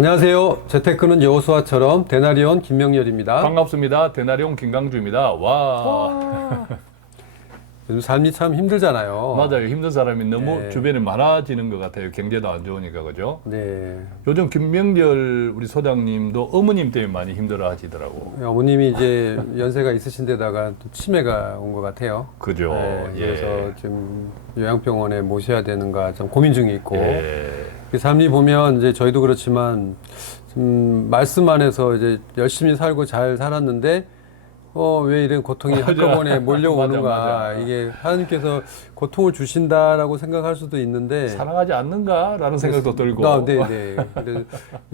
안녕하세요. 재테크는 여호수아처럼 데나리온 김명렬입니다. 반갑습니다. 데나리온 김강주입니다. 와. 요즘 삶이 참 힘들잖아요. 맞아요. 힘든 사람이 너무 네. 주변에 많아지는 것 같아요. 경제도 안 좋으니까, 그죠? 네. 요즘 김명렬 우리 소장님도 어머님 때문에 많이 힘들어 하시더라고. 어머님이 이제 연세가 있으신 데다가 또 치매가 온 것 같아요. 그죠? 네, 예. 그래서 지금 요양병원에 모셔야 되는가 좀 고민 중에 있고. 예. 그 삶이 보면 이제 저희도 그렇지만 말씀 안에서 이제 열심히 살고 잘 살았는데 왜 이런 고통이 한꺼번에 몰려오는가. 맞아. 이게 하나님께서 고통을 주신다라고 생각할 수도 있는데 사랑하지 않는가라는 생각도 들고. 네네.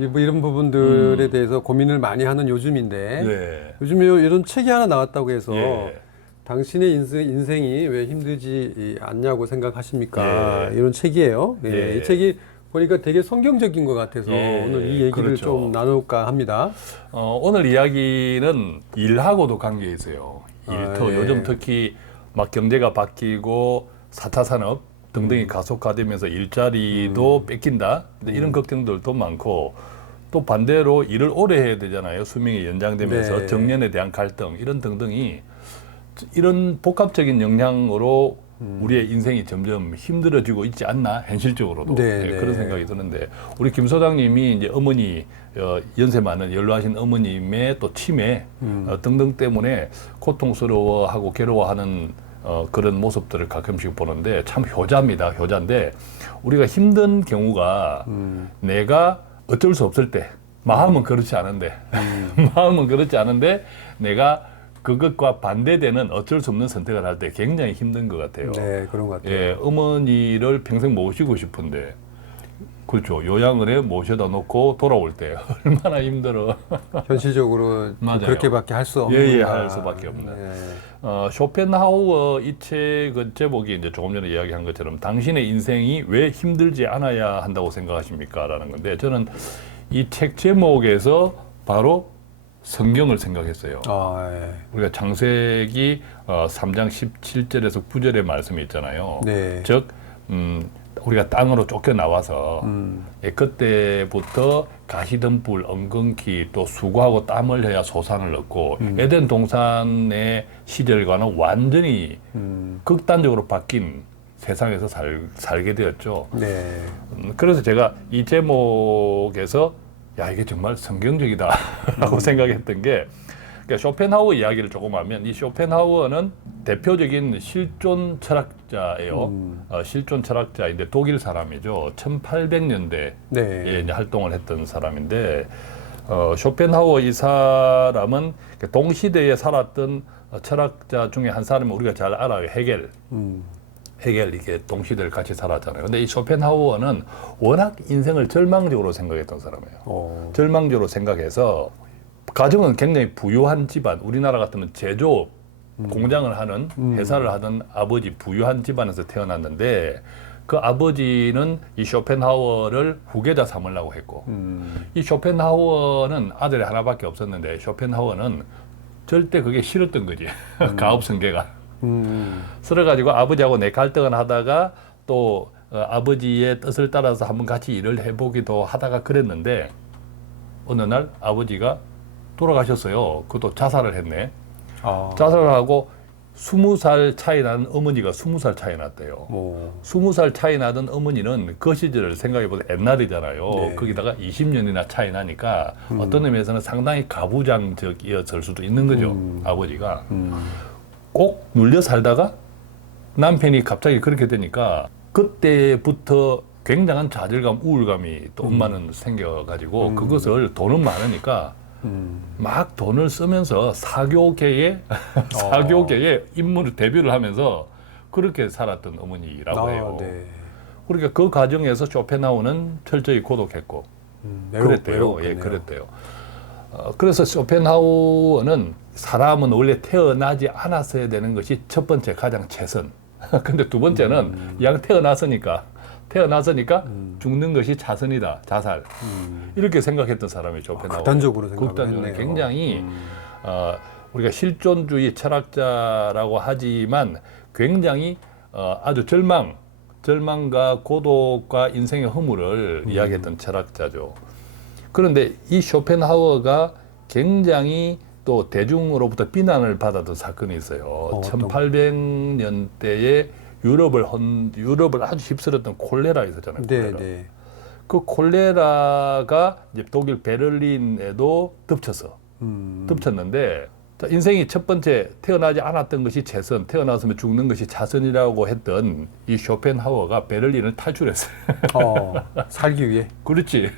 뭐 이런 부분들에 대해서 고민을 많이 하는 요즘인데 네. 요즘에 이런 책이 하나 나왔다고 해서 예. 당신의 인생이 왜 힘들지 않냐고 생각하십니까? 예. 이런 책이에요. 예. 예. 이 책이 보니까 되게 성경적인 것 같아서 예. 오늘 이 얘기를 그렇죠. 좀 나눌까 합니다. 오늘 이야기는 일하고도 관계 있어요. 일터. 예. 요즘 특히 막 경제가 바뀌고 4차 산업 등등이 가속화되면서 일자리도 뺏긴다. 이런 걱정들도 많고 또 반대로 일을 오래 해야 되잖아요. 수명이 연장되면서 네. 정년에 대한 갈등 이런 등등이 이런 복합적인 영향으로 우리의 인생이 점점 힘들어지고 있지 않나 현실적으로도 네, 네, 네. 그런 생각이 드는데 우리 김 소장님이 이제 어머니 연세 많은 연로하신 어머님의 또 치매 등등 때문에 고통스러워하고 괴로워하는 그런 모습들을 가끔씩 보는데 참 효자입니다. 효자인데 우리가 힘든 경우가 내가 어쩔 수 없을 때 마음은 그렇지 않은데 마음은 그렇지 않은데 내가 그것과 반대되는 어쩔 수 없는 선택을 할 때 굉장히 힘든 것 같아요. 네, 그런 것 같아요. 예, 어머니를 평생 모시고 싶은데, 그렇죠. 요양을 해 모셔다 놓고 돌아올 때 얼마나 힘들어. 현실적으로 맞아요. 그렇게밖에 할 수 없는. 예, 할 수밖에 없는. 네. 쇼펜하우어 이 책의 제목이 이제 조금 전에 이야기한 것처럼 당신의 인생이 왜 힘들지 않아야 한다고 생각하십니까? 라는 건데 저는 이 책 제목에서 바로 성경을 생각했어요. 예. 우리가 창세기 3장 17절에서 9절의 말씀이 있잖아요. 네. 즉 우리가 땅으로 쫓겨나와서 그때부터 가시덤불, 엉겅퀴 또 수고하고 땀을 흘려야 소산을 얻고 에덴 동산의 시절과는 완전히 극단적으로 바뀐 세상에서 살게 되었죠. 네. 그래서 제가 이 제목에서 야 이게 정말 성경적이다라고 생각했던 게 그러니까 쇼펜하우어 이야기를 조금 하면 이 쇼펜하우어는 대표적인 실존 철학자예요. 실존 철학자인데 독일 사람이죠. 1800년대에 네. 이제 활동을 했던 사람인데 쇼펜하우어 이 사람은 동시대에 살았던 철학자 중에 한 사람이 우리가 잘 알아요. 헤겔 이게 동시대를 같이 살았잖아요. 근데 이 쇼펜하우어는 워낙 인생을 절망적으로 생각했던 사람이에요. 절망적으로 생각해서 가정은 굉장히 부유한 집안, 우리나라 같으면 제조업 공장을 하는 회사를 하던 아버지 부유한 집안에서 태어났는데 그 아버지는 이 쇼펜하우어를 후계자 삼으려고 했고 이 쇼펜하우어는 아들이 하나밖에 없었는데 쇼펜하우어는 절대 그게 싫었던 거지. 가업 성계가. 그래가지고 아버지하고 내 갈등을 하다가 또 아버지의 뜻을 따라서 한번 같이 일을 해보기도 하다가 그랬는데 어느 날 아버지가 돌아가셨어요. 그것도 자살을 했네. 자살을 하고 20살 차이 나는 어머니가 20살 차이 났대요. 20살 차이 나던 어머니는 그 시절을 생각해보면 옛날이잖아요. 네. 거기다가 20년이나 차이 나니까 어떤 의미에서는 상당히 가부장적이었을 수도 있는 거죠. 아버지가. 꼭 눌려 살다가 남편이 갑자기 그렇게 되니까 그때부터 굉장한 좌절감, 우울감이 또 엄마는 생겨가지고 그것을 돈은 많으니까 막 돈을 쓰면서 사교계의 인물을 데뷔를 하면서 그렇게 살았던 어머니라고 해요. 네. 그러니까 그 과정에서 쇼펜하우어는 철저히 고독했고 그랬대요. 예, 그랬대요. 그래서 쇼펜하우어는 사람은 원래 태어나지 않았어야 되는 것이 첫 번째 가장 최선. 근데 두 번째는 양 태어났으니까 죽는 것이 자선이다. 자살. 이렇게 생각했던 사람이 쇼펜하우어. 극단적으로 생각했네요. 굉장히 우리가 실존주의 철학자라고 하지만 굉장히 아주 절망과 고독과 인생의 허물을 이야기했던 철학자죠. 그런데 이 쇼펜하우어가 굉장히 또 대중으로부터 비난을 받았던 사건이 있어요. 1800년대에 유럽을 아주 휩쓸었던 콜레라 있었잖아요. 콜레라. 네. 그 콜레라가 이제 독일 베를린에도 덮쳤는데 자, 인생이 첫 번째 태어나지 않았던 것이 재선, 태어났으면 죽는 것이 자선이라고 했던 이 쇼펜하우어가 베를린을 탈출했어요. 살기 위해. 그렇지.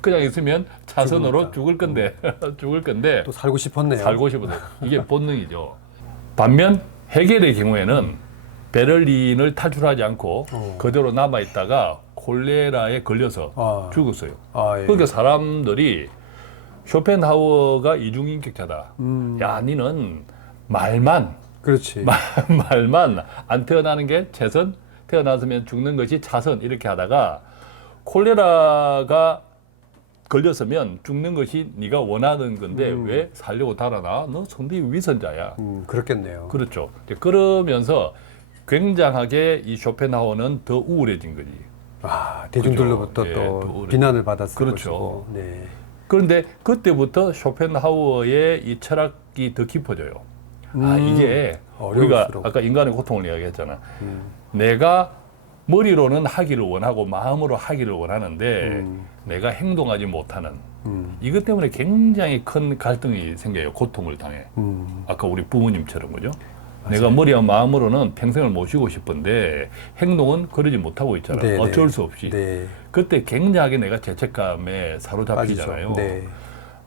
그냥 있으면 자선으로 죽을 건데 또 살고 싶었네요. 살고 싶어서 이게 본능이죠. 반면 헤겔의 경우에는 베를린을 탈출하지 않고 그대로 남아 있다가 콜레라에 걸려서 죽었어요. 예. 그러니까 사람들이 쇼펜하우어가 이중인격자다. 야, 니는 말만 그렇지. 말만 안 태어나는 게 재선, 태어났으면 죽는 것이 자선 이렇게 하다가 콜레라가 걸렸으면 죽는 것이 네가 원하는 건데 왜 살려고 달아나? 너 선대 위선자야. 그렇겠네요. 그렇죠. 이제 그러면서 굉장하게 이 쇼펜하우어는 더 우울해진 거지. 대중들로부터 그죠. 또 예, 비난을 받았을 그렇죠. 것이고. 네. 그런데 그때부터 쇼펜하우어의 이 철학이 더 깊어져요. 이게 우리가 어려울수록. 아까 인간의 고통을 이야기했잖아. 내가 머리로는 하기를 원하고 마음으로 하기를 원하는데 내가 행동하지 못하는 이것 때문에 굉장히 큰 갈등이 생겨요. 고통을 당해. 아까 우리 부모님처럼 그죠? 맞아요. 내가 머리와 마음으로는 평생을 모시고 싶은데 행동은 그러지 못하고 있잖아. 네, 어쩔 네. 수 없이. 네. 그때 굉장하게 내가 죄책감에 사로잡히잖아요. 빠지죠. 네.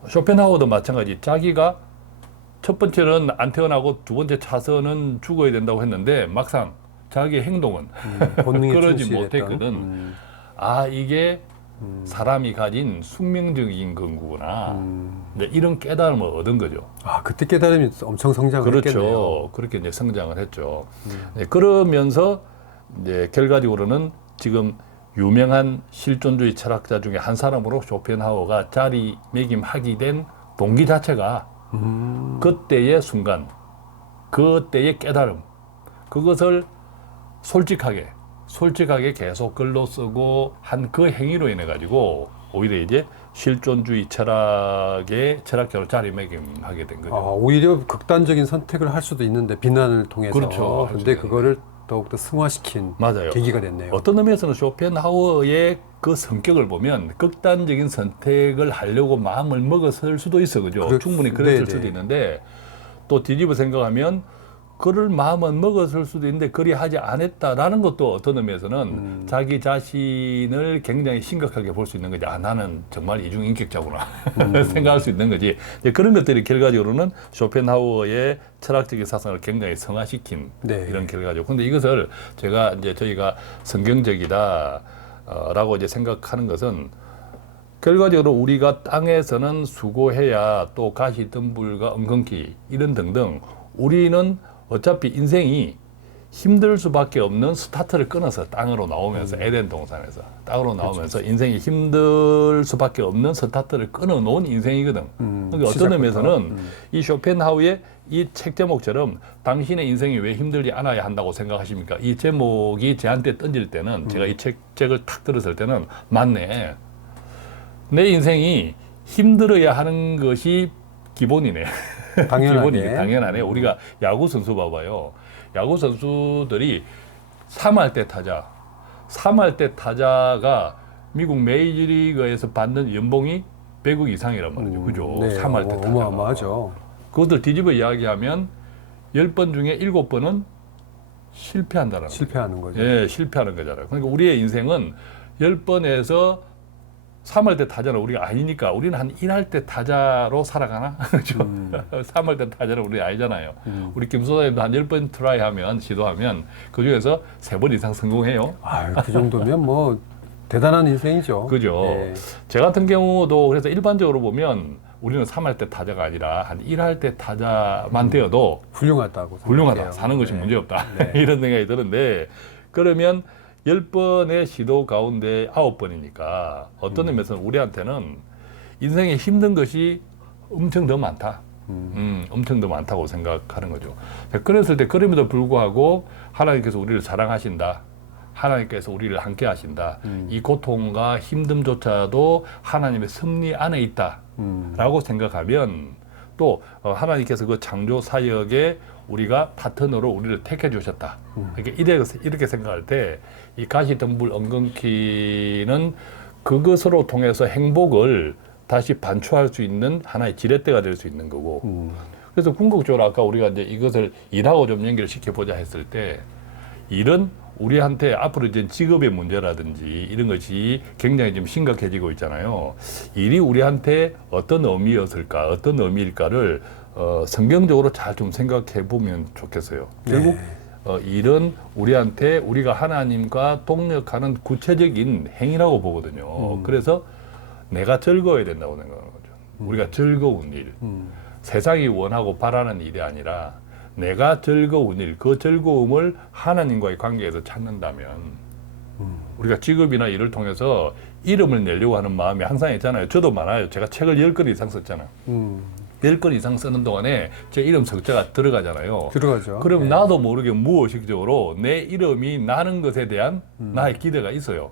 쇼펜하우어도 마찬가지. 자기가 첫 번째는 안 태어나고 두 번째 차선은 죽어야 된다고 했는데 막상 자기의 행동은 본능에 그러지 충실했던. 못했거든. 이게 사람이 가진 숙명적인 건구나. 네, 이런 깨달음을 얻은 거죠. 그때 깨달음이 엄청 성장을 했겠네요. 그렇죠. 그렇게 이제 성장을 했죠. 네, 그러면서 이제 결과적으로는 지금 유명한 실존주의 철학자 중에 한 사람으로 쇼펜하우어가 자리매김하게 된 동기 자체가 그때의 순간, 그때의 깨달음, 그것을 솔직하게 계속 글로 쓰고 한 그 행위로 인해 가지고 오히려 이제 실존주의 철학의 철학자로 자리매김하게 된 거죠. 오히려 극단적인 선택을 할 수도 있는데 비난을 통해서. 그렇죠. 근데 그거를 더욱더 승화시킨 맞아요. 계기가 됐네요. 어떤 의미에서는 쇼펜하우어의 그 성격을 보면 극단적인 선택을 하려고 마음을 먹었을 수도 있어, 그죠? 충분히 그랬을 네네. 수도 있는데 또 뒤집어 생각하면 그럴 마음은 먹었을 수도 있는데 그리 하지 않았다라는 것도 어떤 의미에서는 자기 자신을 굉장히 심각하게 볼 수 있는 거지. 나는 정말 이중인격자구나 생각할 수 있는 거지. 이제 그런 것들이 결과적으로는 쇼펜하우어의 철학적인 사상을 굉장히 성화시킨 이런 결과죠. 근데 이것을 제가 이제 저희가 성경적이다 라고 이제 생각하는 것은 결과적으로 우리가 땅에서는 수고해야 또 가시덤불과 엉겅퀴 이런 등등 우리는 어차피 인생이 힘들 수밖에 없는 스타트를 끊어서 땅으로 나오면서 에덴 동산에서 땅으로 나오면서 인생이 힘들 수밖에 없는 스타트를 끊어놓은 인생이거든. 그러니까 어떤 의미에서는 이 쇼펜하우의 이 책 제목처럼 당신의 인생이 왜 힘들지 않아야 한다고 생각하십니까? 이 제목이 저한테 던질 때는 제가 이 책을 탁 들었을 때는 맞네. 내 인생이 힘들어야 하는 것이 기본이네. 당연하네. 우리가 야구 선수 봐봐요. 야구 선수들이 3할 때 타자가 미국 메이저리그에서 받는 연봉이 100억 이상이란 말이죠. 그죠? 네, 3할 때 타자가. 어마어마하죠. 그것들 뒤집어 이야기하면 10번 중에 7번은 실패한다라는 실패하는 거죠. 예, 실패하는 거잖아요. 그러니까 우리의 인생은 10번에서 3할 때 타자는 우리가 아니니까 우리는 한 1할 때 타자로 살아가나? 그렇죠? 3할 때 타자는 우리 아니잖아요. 우리 김소장님도 한 10번 트라이 하면, 시도하면 그 중에서 3번 이상 성공해요. 그 정도면 뭐 대단한 인생이죠. 그죠? 네. 제 같은 경우도 그래서 일반적으로 보면 우리는 3할 때 타자가 아니라 한 1할 때 타자만 되어도 훌륭하다. 사는 것이 네. 문제없다. 네. 이런 생각이 드는데 그러면 10번의 시도 가운데 9번이니까 어떤 의미에서는 우리한테는 인생에 힘든 것이 엄청 더 많다. 엄청 더 많다고 생각하는 거죠. 그랬을 때 그럼에도 불구하고 하나님께서 우리를 사랑하신다. 하나님께서 우리를 함께 하신다. 이 고통과 힘듦조차도 하나님의 섭리 안에 있다라고 생각하면 또 하나님께서 그 창조 사역에 우리가 파트너로 우리를 택해 주셨다. 이렇게 생각할 때 이 가시덤불 엉겅퀴는 그것으로 통해서 행복을 다시 반추할 수 있는 하나의 지렛대가 될 수 있는 거고. 그래서 궁극적으로 아까 우리가 이제 이것을 일하고 좀 연결시켜 보자 했을 때 일은 우리한테 앞으로 이제 직업의 문제라든지 이런 것이 굉장히 좀 심각해지고 있잖아요. 일이 우리한테 어떤 의미였을까, 어떤 의미일까를 성경적으로 잘 좀 생각해 보면 좋겠어요. 결국 일은 우리한테 우리가 하나님과 동력하는 구체적인 행위라고 보거든요. 그래서 내가 즐거워야 된다고 생각하는 거죠. 우리가 즐거운 일, 세상이 원하고 바라는 일이 아니라 내가 즐거운 일, 그 즐거움을 하나님과의 관계에서 찾는다면 우리가 직업이나 일을 통해서 이름을 내려고 하는 마음이 항상 있잖아요. 저도 많아요. 제가 책을 10권 이상 썼잖아요. 10권 이상 쓰는 동안에 제 이름 석자가 들어가잖아요. 들어가죠. 그럼 네. 나도 모르게 무의식적으로 내 이름이 나는 것에 대한 나의 기대가 있어요.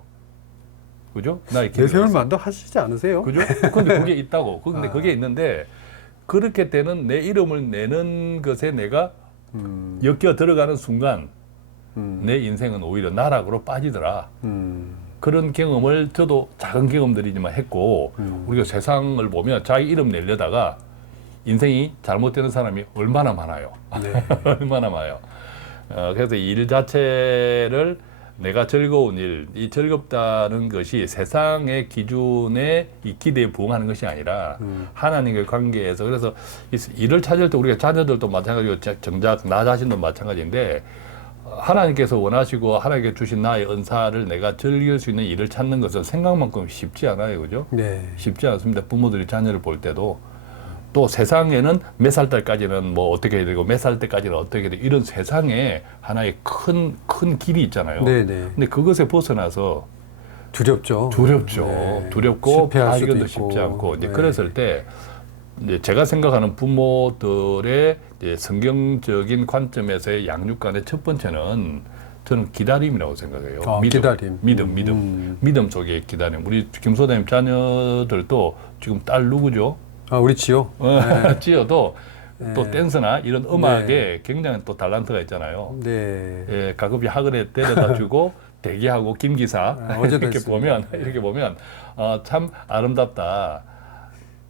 그죠? 나의 기대가 내세울 있어요. 만도 하시지 않으세요? 그죠? 근데 그게 있다고. 근데 그게 있는데 그렇게 되는 내 이름을 내는 것에 내가 엮여 들어가는 순간 내 인생은 오히려 나락으로 빠지더라. 그런 경험을 저도 작은 경험들이지만 했고 우리가 세상을 보면 자기 이름 내려다가 인생이 잘못되는 사람이 얼마나 많아요. 네. 얼마나 많아요. 그래서 일 자체를 내가 즐거운 일, 이 즐겁다는 것이 세상의 기준에 이 기대에 부응하는 것이 아니라 하나님과의 관계에서 그래서 이 일을 찾을 때 우리가 자녀들도 마찬가지고 정작 나 자신도 마찬가지인데 하나님께서 원하시고 하나님께 주신 나의 은사를 내가 즐길 수 있는 일을 찾는 것은 생각만큼 쉽지 않아요. 그죠? 네. 쉽지 않습니다. 부모들이 자녀를 볼 때도 또 세상에는 몇 살 때까지는 뭐 어떻게 해야 되고 몇 살 때까지는 어떻게 해야 되고 이런 세상에 하나의 큰 길이 있잖아요. 네네. 근데 그것에 벗어나서 두렵죠. 두렵죠. 네. 두렵고 실패할 수도 발견도 있고. 쉽지 않고 이제 네. 그랬을 때 이제 제가 생각하는 부모들의 이제 성경적인 관점에서의 양육관의 첫 번째는 저는 기다림이라고 생각해요. 기다림. 믿음 속의 기다림. 우리 김소장님 자녀들도 지금 딸 누구죠? 우리 지요. 지어도 또 네. 댄스나 이런 음악에 굉장히 또 달란트가 있잖아요. 네. 예, 가급이 학원에 데려다 주고 대기하고 김기사 어제도 이렇게 했습니다. 보면 참 아름답다.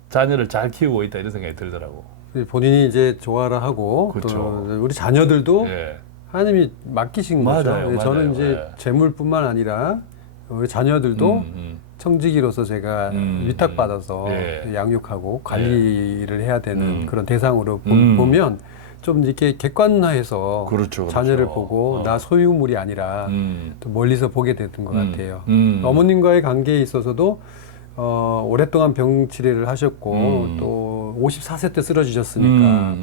자녀를 잘 키우고 있다 이런 생각이 들더라고. 본인이 이제 좋아라 하고 그렇죠. 또 우리 자녀들도 예. 하나님이 맡기신 맞아요, 거죠. 네, 저는 맞아요. 이제 예. 재물뿐만 아니라 우리 자녀들도 청지기로서 제가 위탁받아서 예. 양육하고 관리를 해야 되는 그런 대상으로 음. 보면 좀 이렇게 객관화해서 그렇죠, 자녀를 그렇죠. 보고 나 소유물이 아니라 또 멀리서 보게 됐던 것 같아요. 어머님과의 관계에 있어서도 오랫동안 병 치료를 하셨고 또 54세 때 쓰러지셨으니까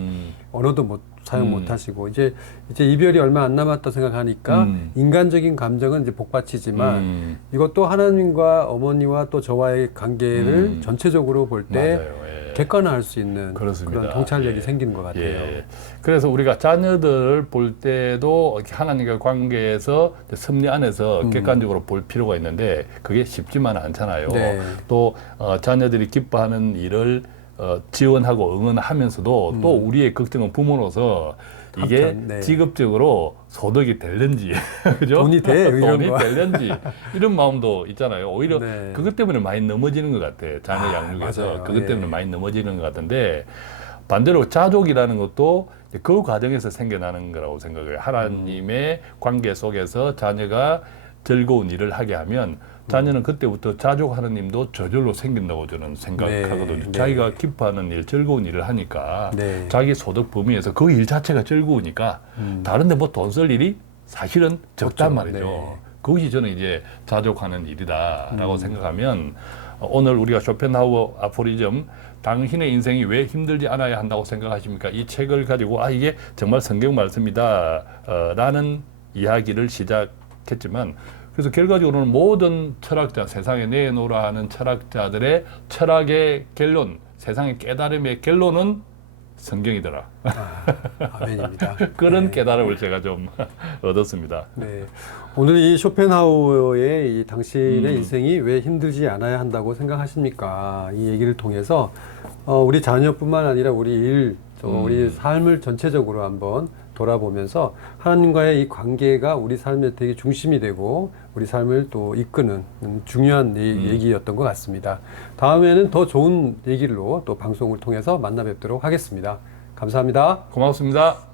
언어도 사용 못 하시고 이제 이별이 얼마 안 남았다 생각하니까 인간적인 감정은 이제 복받치지만 이것도 하나님과 어머니와 또 저와의 관계를 전체적으로 볼 때 맞아요. 예. 객관화할 수 있는 그렇습니다. 그런 통찰력이 예. 생기는 것 같아요. 예. 그래서 우리가 자녀들을 볼 때도 이렇게 하나님과 관계에서 섭리 안에서 객관적으로 볼 필요가 있는데 그게 쉽지만 않잖아요. 네. 또 자녀들이 기뻐하는 일을 지원하고 응원하면서도 또 우리의 걱정은 부모로서 이게 한편, 네. 직업적으로 소득이 될는지 그죠? 돈이 돼? 이런 돈이 거. 될는지 이런 마음도 있잖아요. 오히려 네. 그것 때문에 많이 넘어지는 것 같아. 자녀 양육에서 맞아요. 그것 때문에 예. 많이 넘어지는 것 같은데 반대로 자족이라는 것도 그 과정에서 생겨나는 거라고 생각해요. 하나님의 관계 속에서 자녀가 즐거운 일을 하게 하면 자녀는 그때부터 자족 하나님도 저절로 생긴다고 저는 생각하거든요. 네. 자기가 기뻐하는 일, 즐거운 일을 하니까 네. 자기 소득 범위에서 그 일 자체가 즐거우니까 다른데 뭐 돈 쓸 일이 사실은 적단 없죠. 말이죠. 네. 그것이 저는 이제 자족하는 일이다라고 생각하면 오늘 우리가 쇼펜하우어 아포리즘 당신의 인생이 왜 힘들지 않아야 한다고 생각하십니까? 이 책을 가지고 이게 정말 성경 말씀이다 라는 이야기를 시작했지만 그래서 결과적으로는 모든 철학자, 세상에 내놓으라 하는 철학자들의 철학의 결론, 세상의 깨달음의 결론은 성경이더라. 아멘입니다. 그런 네. 깨달음을 제가 좀 얻었습니다. 네. 오늘 이 쇼펜하우어의 이 당신의 인생이 왜 힘들지 않아야 한다고 생각하십니까? 이 얘기를 통해서 우리 자녀뿐만 아니라 우리 일, 우리 삶을 전체적으로 한번 돌아보면서 하나님과의 이 관계가 우리 삶의 되게 중심이 되고 우리 삶을 또 이끄는 중요한 얘기였던 것 같습니다. 다음에는 더 좋은 얘기로 또 방송을 통해서 만나 뵙도록 하겠습니다. 감사합니다. 고맙습니다.